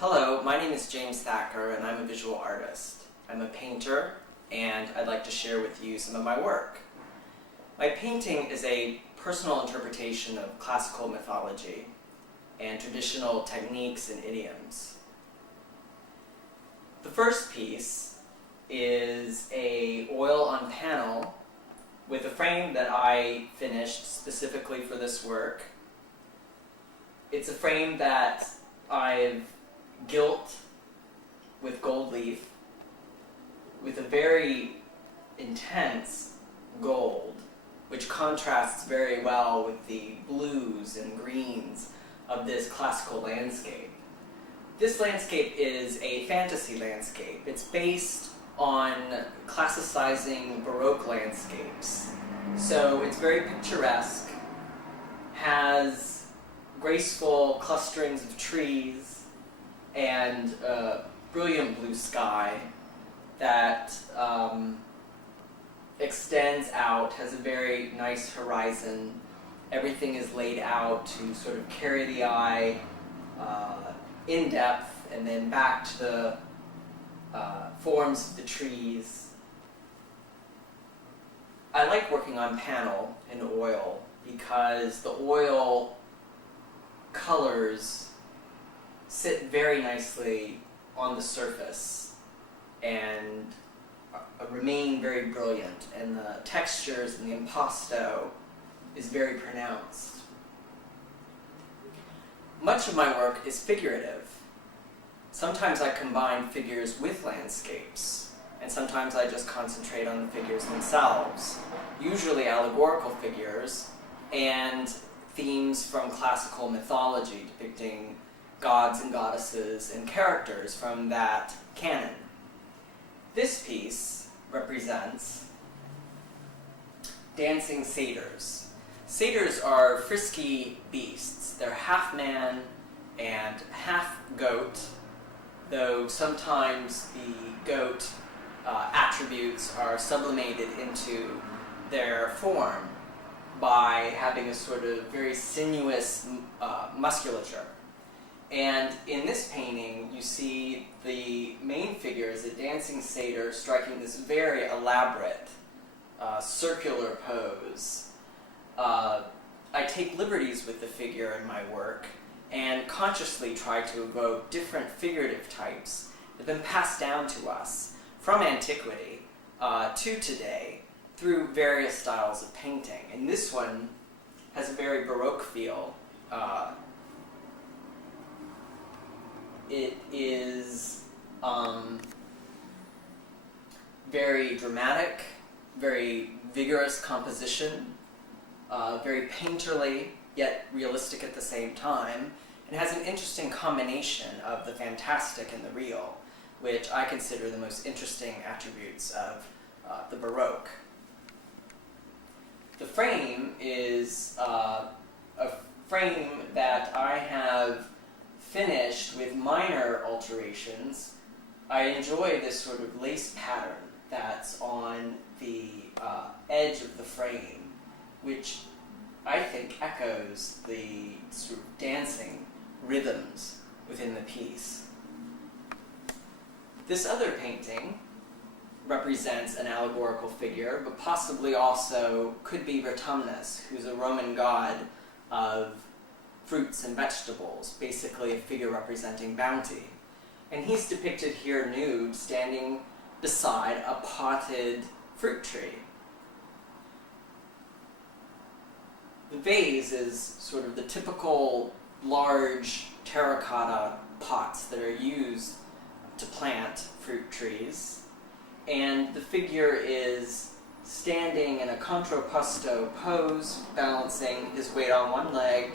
Hello, my name is James Thacker and I'm a visual artist. I'm a painter and I'd like to share with you some of my work. My painting is a personal interpretation of classical mythology and traditional techniques and idioms. The first piece is an oil on panel with a frame that I finished specifically for this work. It's a frame that I've gilt with gold leaf with a very intense gold, which contrasts very well with the blues and greens of this classical landscape. This landscape is a fantasy landscape. It's based on classicizing Baroque landscapes. So it's very picturesque, has graceful clusterings of trees, and brilliant blue sky that extends out, has a very nice horizon. Everything is laid out to sort of carry the eye in depth and then back to the forms of the trees. I like working on panel in oil because the oil colors sit very nicely on the surface and remain very brilliant, and the textures and the impasto is very pronounced. Much of my work is figurative. Sometimes I combine figures with landscapes, and sometimes I just concentrate on the figures themselves, usually allegorical figures and themes from classical mythology depicting gods and goddesses and characters from that canon. This piece represents dancing satyrs. Satyrs are frisky beasts. They're half man and half goat, though sometimes the goat attributes are sublimated into their form by having a sort of very sinuous musculature. And in this painting, you see the main figure is a dancing satyr striking this very elaborate circular pose. I take liberties with the figure in my work and consciously try to evoke different figurative types that have been passed down to us from antiquity to today through various styles of painting. And this one has a very Baroque feel. It is very dramatic, very vigorous composition, very painterly, yet realistic at the same time, and has an interesting combination of the fantastic and the real, which I consider the most interesting attributes of the Baroque. The frame is a frame that I have finished with minor alterations. I enjoy this sort of lace pattern that's on the edge of the frame, which I think echoes the sort of dancing rhythms within the piece. This other painting represents an allegorical figure, but possibly also could be Vertumnus, who's a Roman god of fruits and vegetables, basically a figure representing bounty. And he's depicted here nude, standing beside a potted fruit tree. The vase is sort of the typical large terracotta pots that are used to plant fruit trees, and the figure is standing in a contrapposto pose, balancing his weight on one leg,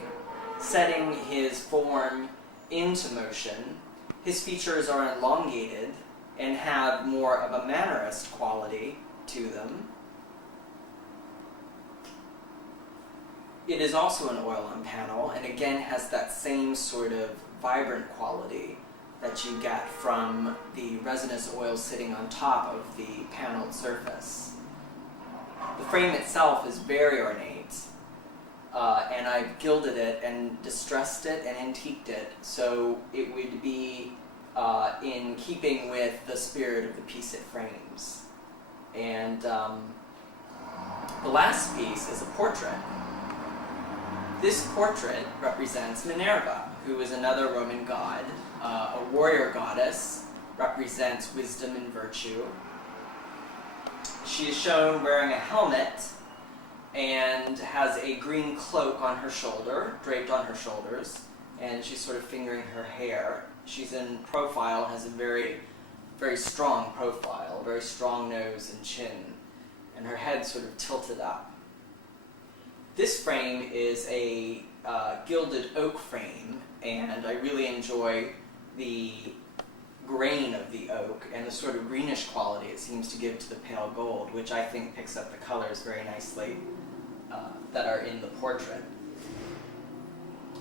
setting his form into motion. His features are elongated and have more of a mannerist quality to them. It is also an oil on panel, and again has that same sort of vibrant quality that you get from the resinous oil sitting on top of the paneled surface. The frame itself is very ornate. and I've gilded it and distressed it and antiqued it so it would be in keeping with the spirit of the piece it frames. And the last piece is a portrait. This portrait represents Minerva, who is another Roman god, a warrior goddess, represents wisdom and virtue. She is shown wearing a helmet and has a green cloak on her shoulder, draped on her shoulders, and she's sort of fingering her hair. She's in profile, has a very, very strong profile, a very strong nose and chin, and her head sort of tilted up. This frame is a gilded oak frame, and I really enjoy the grain of the oak and the sort of greenish quality it seems to give to the pale gold, which I think picks up the colors very nicely that are in the portrait.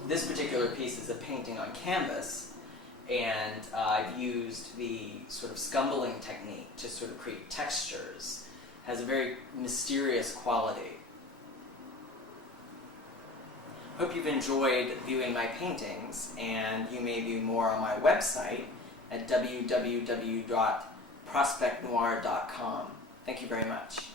This particular piece is a painting on canvas, and I've used the sort of scumbling technique to sort of create textures. It has a very mysterious quality. Hope you've enjoyed viewing my paintings, and you may view more on my website at www.prospectnoir.com. Thank you very much.